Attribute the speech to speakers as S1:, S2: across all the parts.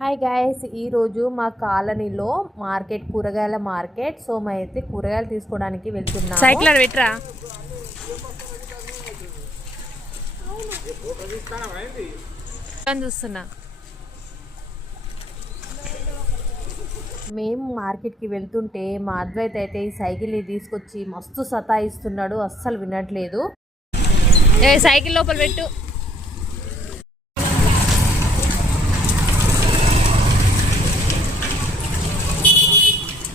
S1: Hi guys ఈరోజు మా కాలనీలో మార్కెట్ కూరగాయల మార్కెట్. సో మా అయితే కూరగాయలు తీసుకోవడానికి వెళ్తున్నాము.
S2: సైకిల్ పెట్టరా? చూస్తున్నా
S1: మేము మార్కెట్కి వెళ్తుంటే మా అద్వైత్ అయితే ఈ సైకిల్ని తీసుకొచ్చి మస్తు సతాయిస్తున్నాడు. అస్సలు వినట్లేదు.
S2: ఏ సైకిల్ లోపల పెట్టు.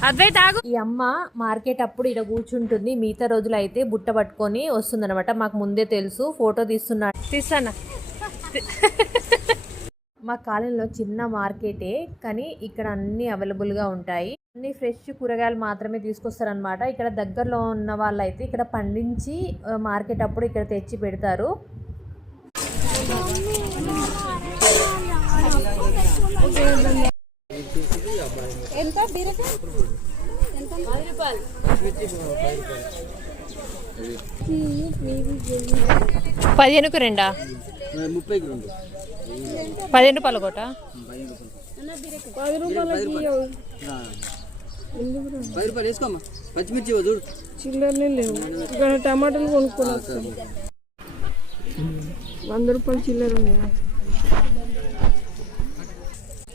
S2: అద్వైత్ ఆగు
S1: ఈ అమ్మ మార్కెట్ అప్పుడు ఇక్కడ కూర్చుంటుంది. మిగతా రోజులు అయితే బుట్ట పట్టుకొని వస్తుందన్నమాట. మాకు ముందే తెలుసు. ఫోటో తీస్తున్నాడు
S2: తీస్తానా?
S1: మా కాలనీలో చిన్న మార్కెటే కానీ ఇక్కడ అన్ని అవైలబుల్గా ఉంటాయి. అన్ని ఫ్రెష్ కూరగాయలు మాత్రమే తీసుకొస్తారనమాట ఇక్కడ దగ్గరలో ఉన్న వాళ్ళైతే ఇక్కడ పండించి మార్కెట్ అప్పుడు ఇక్కడ తెచ్చి పెడతారు.
S2: పదిహేనుకు రెండా?
S3: ముప్పైకి రెండు.
S2: పదిహేను రూపాయలు ఒకట
S3: పది రూపాయలు వేసుకోమ్మా. పచ్చిమిర్చి చూడు.
S4: చిల్లరనే లేవు. ఇక్కడ టమాటాలు కొనుక్కోవాలి. వంద రూపాయలు చిల్లర ఉన్నాయా?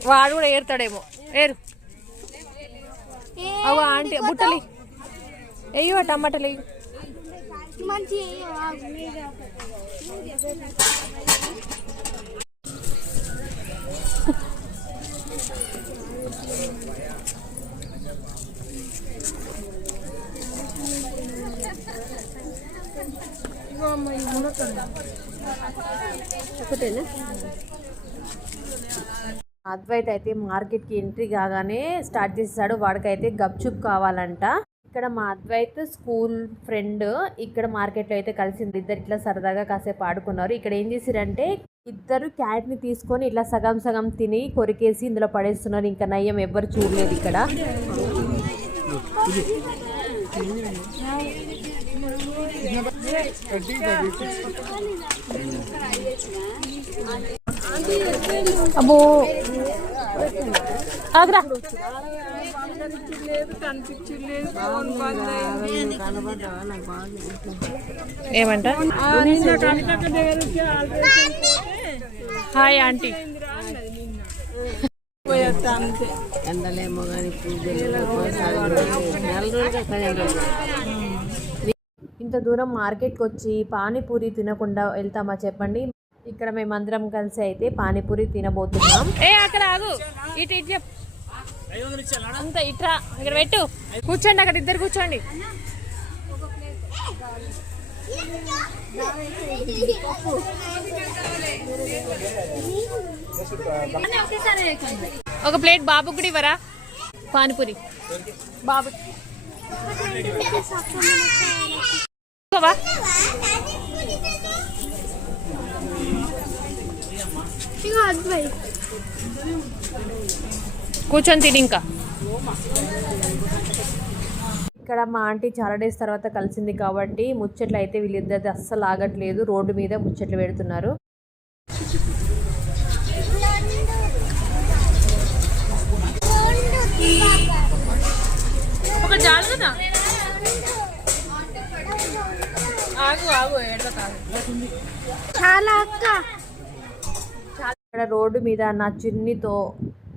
S2: వాడు కూడా ఏరుతాడేమో. ఏరు. అవు ఆంటీ బుట్టలి వెయ్యి టమాటాలు వెయ్యి
S1: అద్వైత్ అయితే మార్కెట్కి ఎంట్రీ కాగానే స్టార్ట్ చేసేసాడు. వాడికైతే గప్చుప్ కావాలంట. ఇక్కడ మా అద్వైత్ స్కూల్ ఫ్రెండ్ ఇక్కడ మార్కెట్లో అయితే కలిసింది. ఇద్దరు ఇట్లా సరదాగా కాసేపు ఆడుకున్నారు. ఇక్కడ ఏం చేసిరంటే ఇద్దరు క్యాట్ని తీసుకొని ఇట్లా సగం సగం తిని కొరికేసి ఇందులో పడేస్తున్నారు. ఇంకా నయ్యం ఎవ్వరు చూడలేదు ఇక్కడ.
S2: అబ్బో ఏమంట? Hi aunty.
S4: ఎండలేమో కానీ
S1: ఇంత దూరం మార్కెట్కి వచ్చి పానీపూరి తినకుండా వెళ్తామా చెప్పండి. ఇక్కడ మేమందరం కలిసి అయితే పానీపూరి తినబోతున్నాం.
S2: ఏ అక్కడ ఆగు. ఇటు ఇటు చెప్పు. అంత ఇట్రా ఇక్కడ పెట్టు. కూర్చోండి అక్కడ ఇద్దరు కూర్చోండి. ఒక ప్లేట్ బాబు కూడా ఇవ్వరా? పానీపూరి. బాబు. అద్వై కూర్చొని తిని ఇంకా.
S1: ఇక్కడ మా ఆంటీ చాలా డేస్ తర్వాత కలిసింది కాబట్టి ముచ్చట్లు అయితే వీళ్ళిద్దరిది అస్సలు ఆగట్లేదు. రోడ్డు మీద ముచ్చట్లు పెడుతున్నారు.
S2: ఒక జాలు కదా? ఆగు ఆగు ఏడవ కాదు
S1: ఇక్కడ రోడ్డు మీద నా చున్నీతో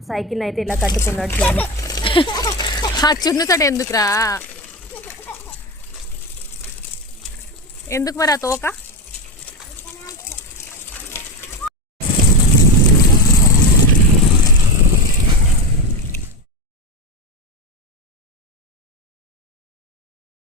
S1: సైకిల్ అయితే ఇలా కట్టుకున్నాడు చూడండి
S2: ఆ చున్నుతాడు ఎందుకురా? ఎందుకు మరి ఆ తోక?